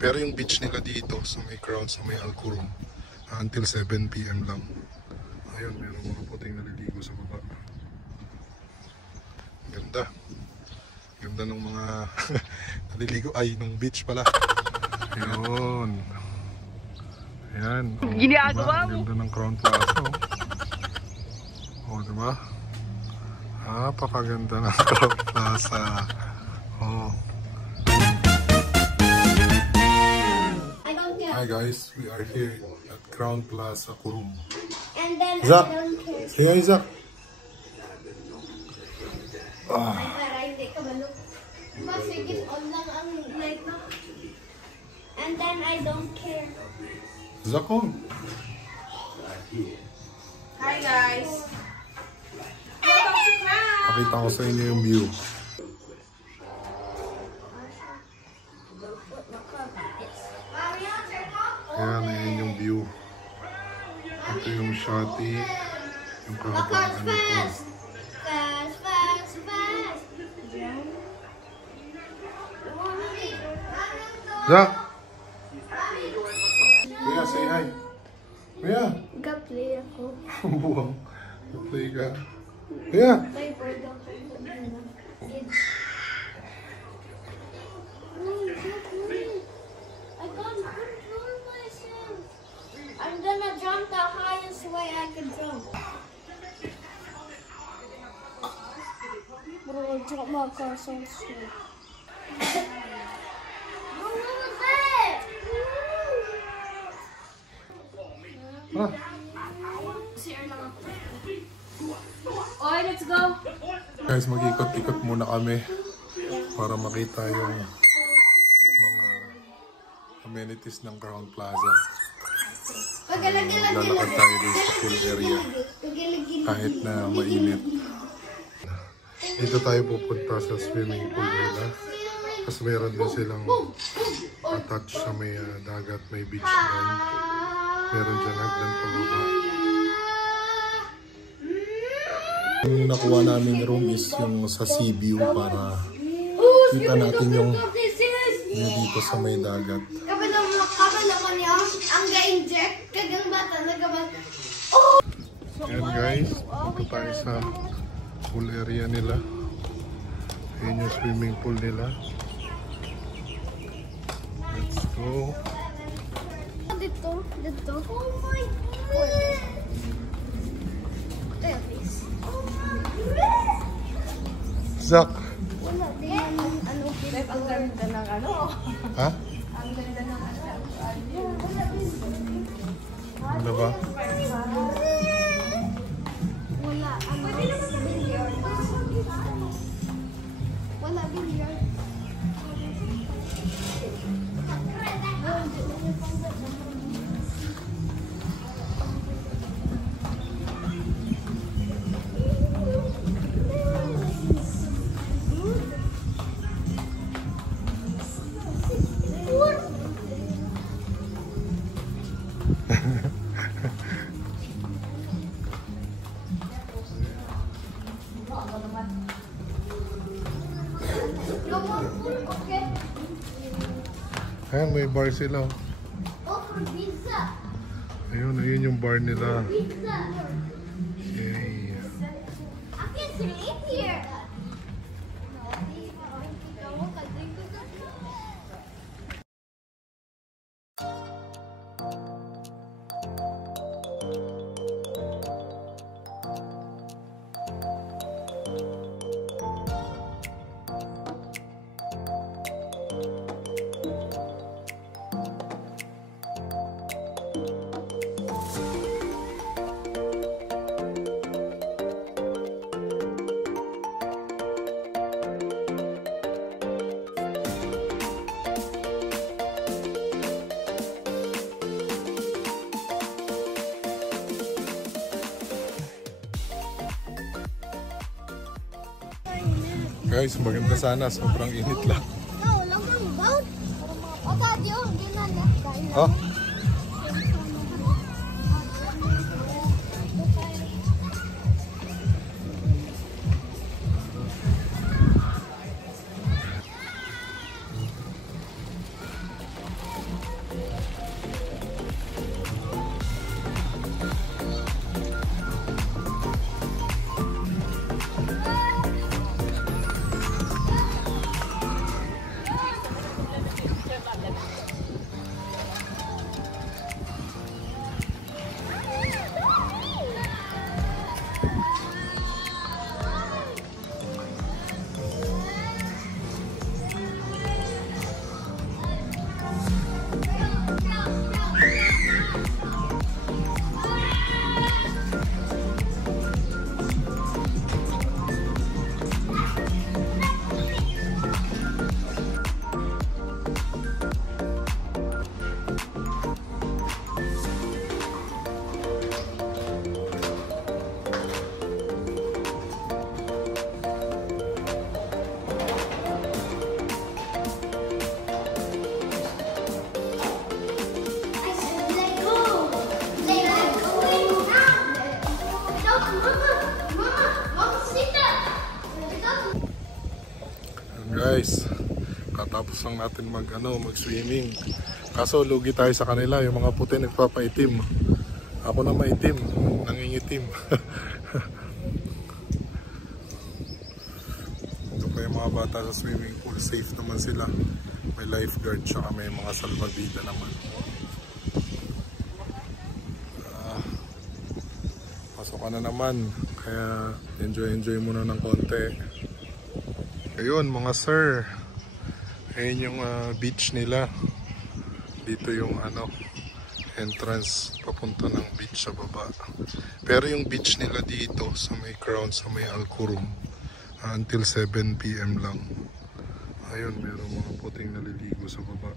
Pero yung beach nila dito sa may Crown, sa may Al-Khurrum, until 7 PM lang. Ayun, meron mga puting naliligo sa baba. Ganda. Ganda ng mga naliligo. Ay, ng beach pala. Ayun. Ayan. Oh, ginagawa mo. Ganda ng Crown Plaza. Oh, diba? Napakaganda ng Crown Plaza. Oh. Hi guys, we are here at Crown Plaza, Khurrum. And then Zach, I don't care. say hi, Zach. Ay, para hindi ka maluk. Masigit on lang ang light na. And then I don't care. Zach, on. Hi guys! Welcome to Crown! Pakita ko sa inyo yung view. Ayan, ayan yung view. Ito yung Shati. Yung kahabaan nito. Fast, fast, fast. Zach! Kuya, say hi. Kuya! Ga-play ako. Buwang. Play ka. Kuya! Play board ako. I can't control myself. I'm gonna jump the highest way I can jump. Bro, drop my car so slow. What was that? Ah, Oy, let's go! guys, mag-ikot-ikot muna kami para makita yung mga amenities ng Crown Plaza. Lalakad tayo dito sa pool area kahit na mainit. Dito tayo pupunta sa swimming pool nila. Tapos meron din silang attached sa may dagat, may beach line. Meron dyan hagdan pababa. Yung nakuha namin room is yung sa sea view para kita natin yung view dito sa may dagat. Kapala mo niya ang ga-inject kagang bata nagabat. Ayan guys, punta tayo sa pool area nila. Ayan yung swimming pool nila. Let's go. Dito. Oh my God. Zach! Wala din ano, Ang ganda ng ano. Ha? Ang ganda ng ano. Ano ba? wala ano. Wala billiard. Ayan, may bar sila. Oh, for pizza. Ayun yung bar nila. Pizza. Yay. I can sleep here. Guys, maganda sana. Sobrang init lang. No, lamang boat. Oka, Diyo, ginana. Oh? Guys, katapos lang natin mag-swimming. Kaso lugi tayo sa kanila, yung mga puti nagpapaitim. Ako na maitim, nangingitim. Ito pa yung mga bata sa swimming pool, safe naman sila. May lifeguard tsaka may mga salvavida naman. Pasok ka na naman, kaya enjoy muna ng konti. Ayun mga sir, ayun yung beach nila. Dito yung entrance papunta ng beach sa baba. Pero yung beach nila dito sa may Crown, sa may Al-Qurum, until 7 PM lang. Ayun, meron mga puting naliligo sa baba.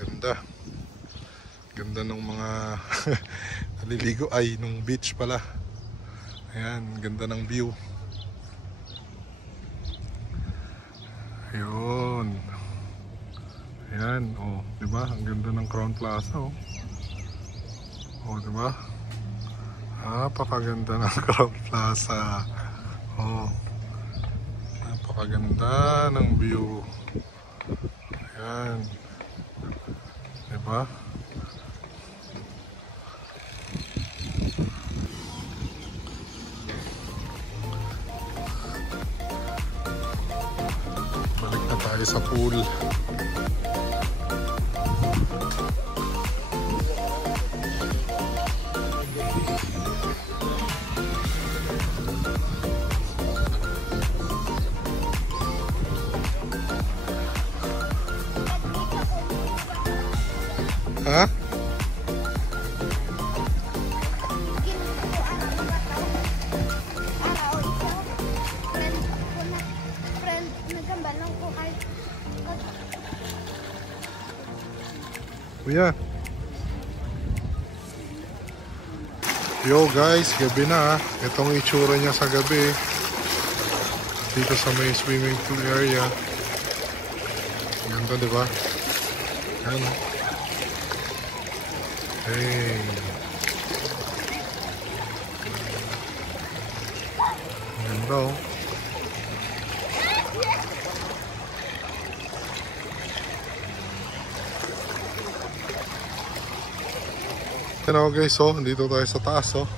Ganda. Ganda ng mga naliligo. Ay, nung beach pala. Ayan, ganda ng view. Ayun. Ayan, oh, diba? Ang ganda ng Crown Plaza, oh. Oh, diba? Napakaganda ng Crown Plaza. Oh. Napakaganda ng view. Ayan. Diba? Balik na tayo sa pool. Ha? Kuya. Yo guys, gabi na. Itong itsura niya sa gabi. Dito sa may swimming pool area. Ganda, diba? Ayan. Hey. Ganda, oh. Yan guys, oh, dito tayo sa taas, oh.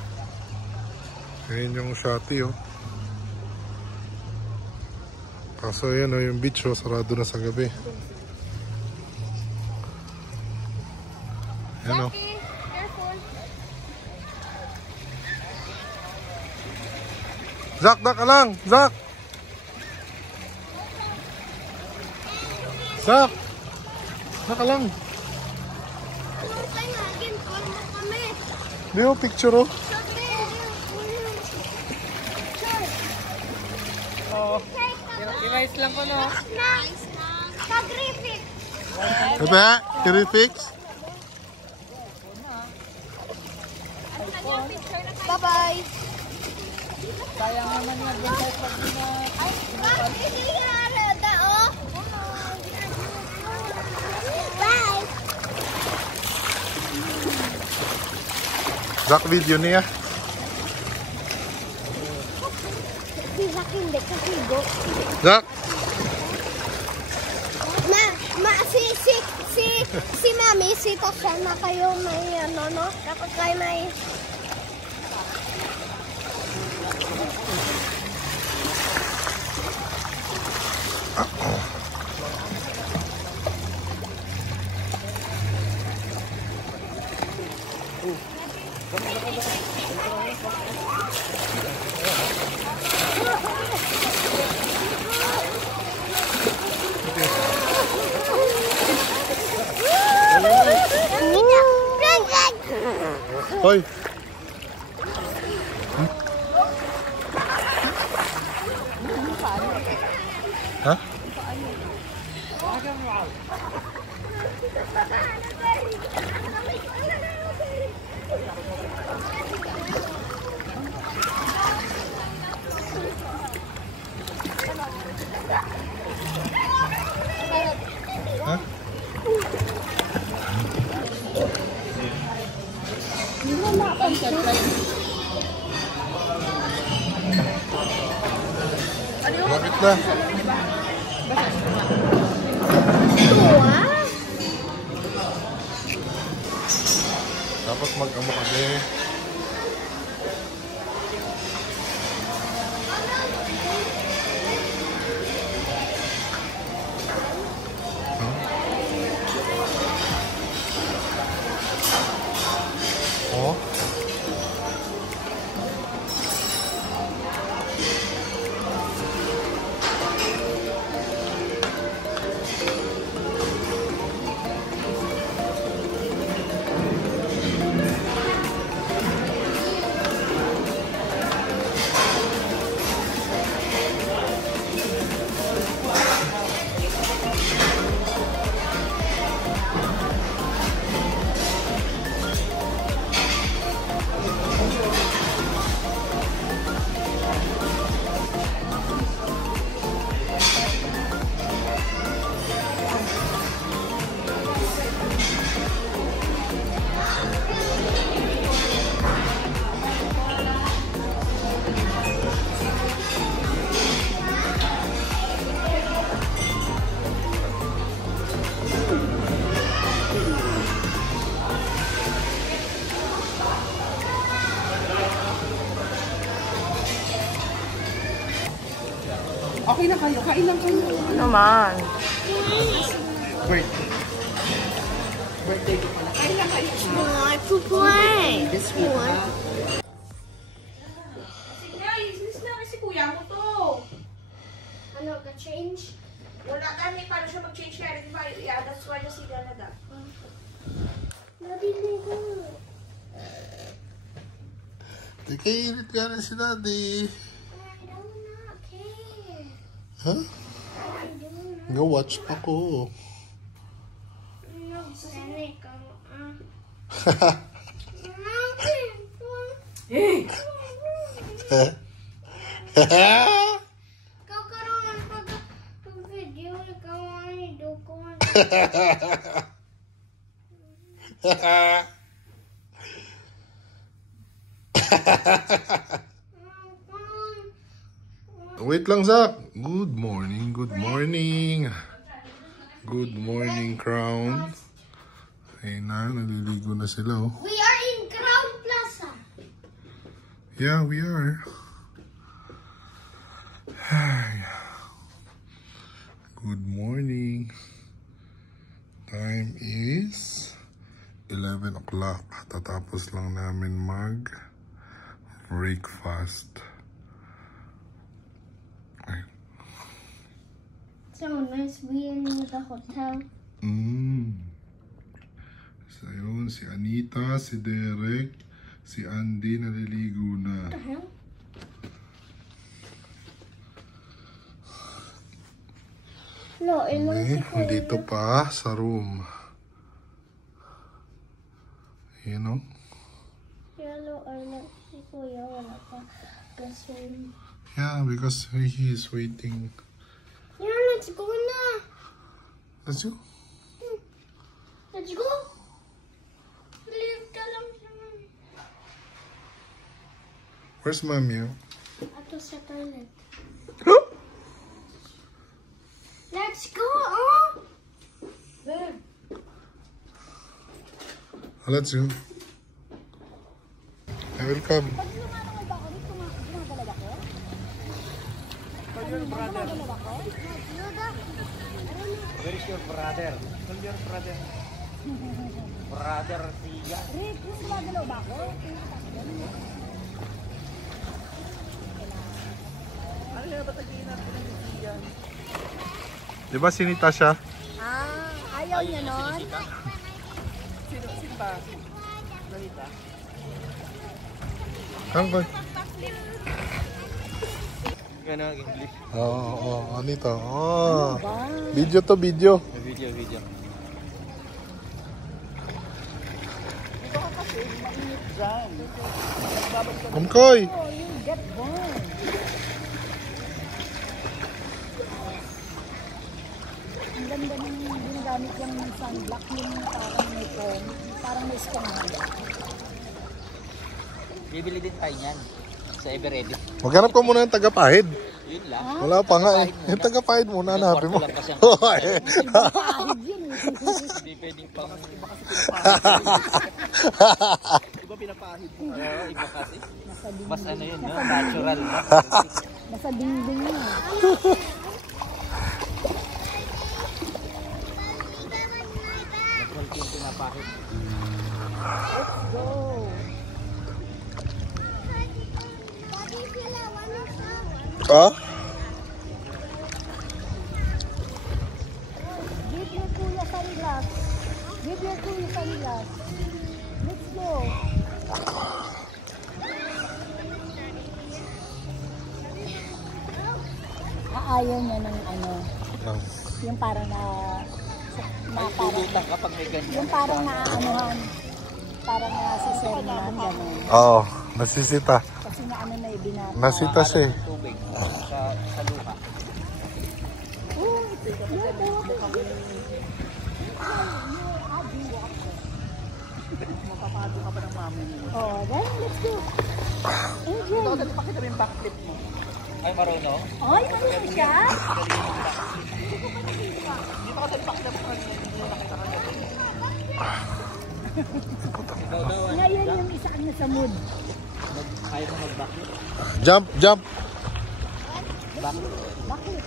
Ayan yung Shati, oh. Kaso yan, oh, yung beach, oh, sarado na sa gabi. Ayan, oh. Zak, dak ka lang! Zak! Zak! Dak ka lang! Hindi mo picture, oh. Oo. I-rice lang ko, no? Pag-refix. Ebe, i-refix? Bye-bye. Sayang naman yung adventure pag Ay, bakit hindi harada, oh? Bye. Zak, video niya. Si Zak hindi kasigo. Zak! Si Mami, si Tasha na kayo may no? Dapat kayo may... Hoy! Ha? Ha? Ano Bakit na? Dapat mag-amo kami. Oh. Okay na kayo, kain lang kayo. Naman. Wait. Birthday ko pala. Kain lang kayo. I could play. This one. Guys, na kasi kuya mo to. Ano ka change? Wala kami para siya mag-change kaya rin ba? Yeah, that's why kasi Canada. Naliligo. Nagkairit ka na si Daddy. I do not care. Huh? I do not. Go watch ako. No, Sani, come on. Kau karoon pag-video, ikaw ang idukon. Wait lang, Zach. Good morning, good morning. Good morning, Crown. Ayun na, naliligo na sila, oh. We are in Crown Plaza. Yeah, we are. Hi. Good morning. Time is 11 o'clock. Tatapos lang namin mag-breakfast. So nice being in the hotel. So yun, si Anita, si Derek, si Andy naliligo na. What the hell? No, Okay, dito pa sa room. You know? Yellow or not si Kuya, wala pa. Kasi, Yeah, because he is waiting. yeah, let's go na. Let's go. Let's go. Leave ka lang sa mami. Where's Mommy? Ato sa toilet. Let's go, oh! Let's go. I will come. Where is your brother? Tell your brother. Brother Tia. Ano na ba tagiin natin ng Tia? Di ba sinita siya? Ayaw niya nun? Sino ba? Lalita? Come on. Gano'n, English. Anita. Video to, video. Video. Ito ka kasi, mainit dyan. Kumkoy! Ang ganda ng ginagamit lang ng sunblock yung parang may foam, parang may sponge. Bibili din tayo niyan sa Everready. Maghanap ko muna ng tagapahid. Yun lang. Wala pa nga eh. Yung tagapahid muna, hanapin mo. Lang kasi ang Pahid yun eh. hindi pwedeng pang iba kasi iba pinapahid mo. Iba kasi. Mas ano yun, no? Natural. No? Nasa dingding yun. Natural yung pinapahid. Let's go. Ah? Give your kuya sunglass. Give your kuya sunglass. Let's go. Ayaw niya ng ano, yung parang na parang, Lutang kapag may ganyan. yung parang naaanuhan, parang nasisermonan, gano'n. Oo, nasisita. Kasi na ano na ibinata. Nasita siya eh. Tubig sa lupa. Magpapado ka pa ng mami mo. Oh, then let's go. Enjoy. Pakita mo yung backflip mo. Ay, marunong? Ay, ano siya? Hindi pa kasi pakita mo kanina. Hindi na nakita ka natin. Ikaw daw, Ngayon yung isa kanya sa mood. kaya mo mag-backflip? Jump, jump. Backflip. Bakit?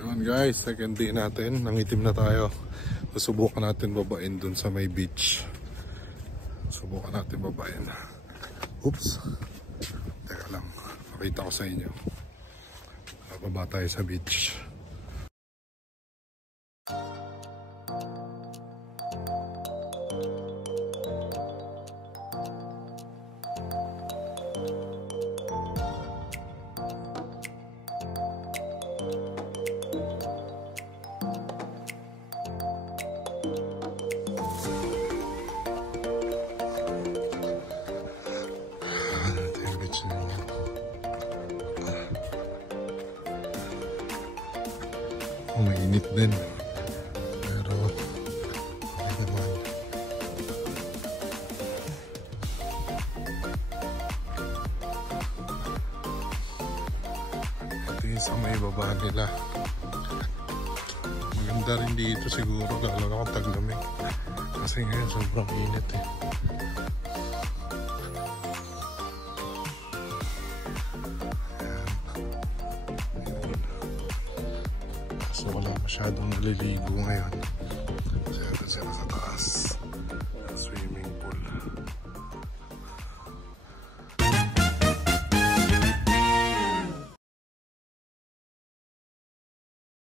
Yun guys, second day natin. Nangitim na tayo. Susubukan natin babain dun sa may beach. Subukan natin babain. Oops. Teka lang. Makita ko sa inyo. Baba tayo sa beach. Mainit din. Pero okay naman. Ito yung sa may baba nila. Maganda rin dito siguro, lalo na kung taglamig. Kasi ngayon sobrang init eh. So wala masyadong naliligo ngayon. Kasi ito sila sa taas. Swimming pool.